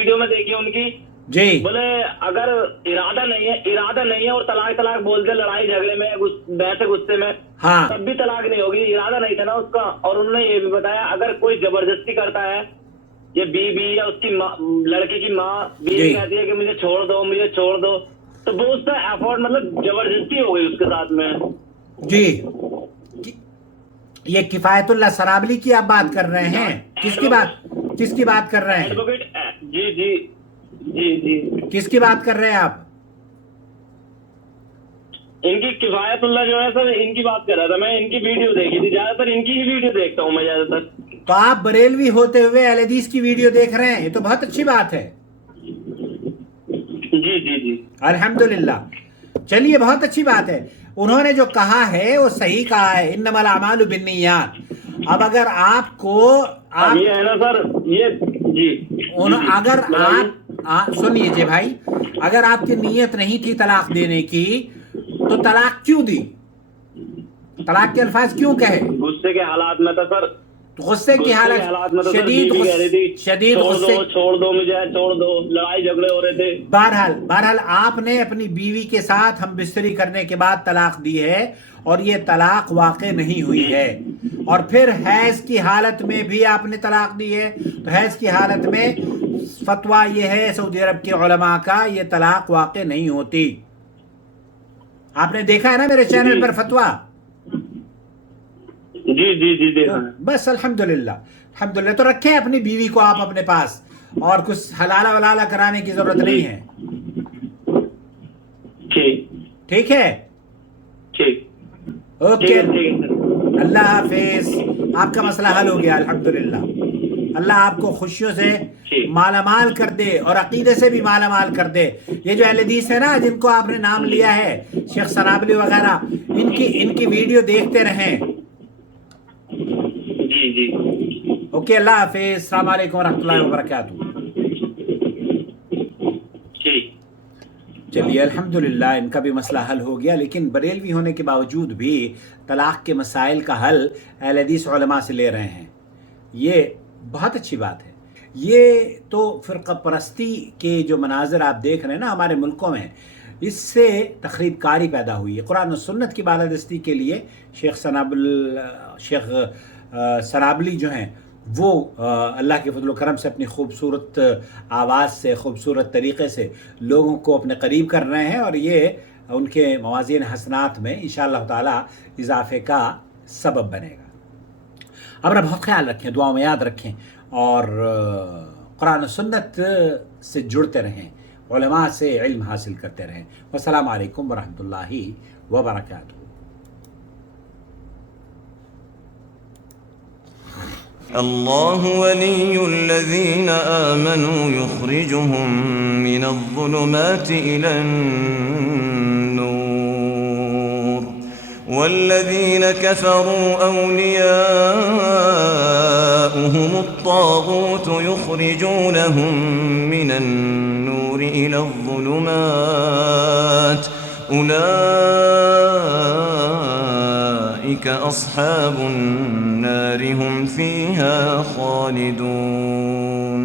Video میں دیکھی ان کی جی بولے اگر ارادہ نہیں ہے اور طلاق بولتے لڑائی جھگڑے میں بحث غصے میں ہاں تب بھی طلاق نہیں ہوگی، ارادہ نہیں تھا نا اس کا. اور انہوں نے یہ بھی بتایا اگر کوئی زبردستی کرتا ہے، یہ بیوی یا اس کی لڑکی کی ماں بیوی کہتی ہے کہ مجھے چھوڑ دو تو وہ اس کا ایفورٹ مطلب زبردستی ہو گئی اس کے ساتھ میں. جی یہ کفایت اللہ سرابلی کی آپ بات کر رہے ہیں؟ کس کی بات کر رہے ہیں؟ ایڈوکیٹ جی کس کی بات کر رہے ہیں آپ؟ ان کی کفایت اللہ جو ہے سر ان کی بات کر رہا تھا میں. ان کی ویڈیو دیکھی تھی، زیادہ تر ان کی ہی ویڈیو دیکھتا ہوں میں زیادہ تر. تو آپ بریلوی ہوتے ہوئے اہل حدیث کی ویڈیو دیکھ رہے ہیں، یہ تو بہت اچھی بات ہے. جی الحمدللہ. چلیے بہت اچھی بات ہے. انہوں نے جو کہا ہے وہ صحیح کہا ہے، انما الاعمال بالنیات. اب اگر آپ کو یہ ہے نا سر یہ اگر آپ سنیے بھائی، اگر آپ کی نیت نہیں تھی طلاق دینے کی تو طلاق کیوں دی؟ طلاق کے الفاظ کیوں کہے؟ غصے کے حالات میں تھا سر. غصے کی حالت میں شدید غصے، چھوڑ دو مجھے، چھوڑ دو، لڑائی جھگڑے ہو رہے تھے. بہرحال آپ نے اپنی بیوی کے ساتھ ہم بستری کرنے کے بعد طلاق دی ہے اور یہ طلاق واقع نہیں ہوئی ہے. اور پھر حیض کی حالت میں بھی آپ نے طلاق دی ہے. تو حیض کی حالت میں فتویٰ یہ ہے سعودی عرب کے علماء کا، یہ طلاق واقع نہیں ہوتی. آپ نے دیکھا ہے نا میرے چینل پر فتویٰ؟ جی دیکھا. بس الحمدللہ. تو رکھیں اپنی بیوی کو آپ اپنے پاس، اور کچھ حلالہ ولالا کرانے کی ضرورت نہیں ہے. ٹھیک ہے؟ اوکے، اللہ حافظ. آپ کا مسئلہ حل ہو گیا الحمدللہ. اللہ آپ کو خوشیوں سے مالا مال کر دے اور عقیدے سے بھی مالا مال کر دے. یہ جو اہل حدیث ہے نا جن کو آپ نے نام لیا ہے، شیخ سرابلی وغیرہ، ان کی ویڈیو دیکھتے رہیں. جی اوکے، اللہ حافظ. السلام علیکم ورحمۃ اللہ وبرکاتہ. چلیے الحمدللہ ان کا بھی مسئلہ حل ہو گیا. لیکن بریلوی ہونے کے باوجود بھی طلاق کے مسائل کا حل اہل حدیث علماء سے لے رہے ہیں، یہ بہت اچھی بات ہے. یہ تو فرقہ پرستی کے جو مناظر آپ دیکھ رہے ہیں نا ہمارے ملکوں میں، اس سے تخریب کاری پیدا ہوئی ہے. قرآن و سنت کی بالادستی کے لیے شیخ سرابلی جو ہیں وہ اللہ کے فضل و کرم سے اپنی خوبصورت آواز سے، خوبصورت طریقے سے لوگوں کو اپنے قریب کر رہے ہیں، اور یہ ان کے موازین حسنات میں انشاءاللہ تعالی اضافے کا سبب بنے گا. اپنا بہت خیال رکھیں، دعاؤں میں یاد رکھیں، اور قرآن و سنت سے جڑتے رہیں، علماء سے علم حاصل کرتے رہیں. والسلام علیکم ورحمۃ اللہ وبرکاتہ. الله ولي الذين آمنوا يخرجهم من الظلمات إلى النور والذين كفروا أولياؤهم الطاغوت يخرجونهم من النور إلى الظلمات أولئك أصحاب النار هم فيها خالدون.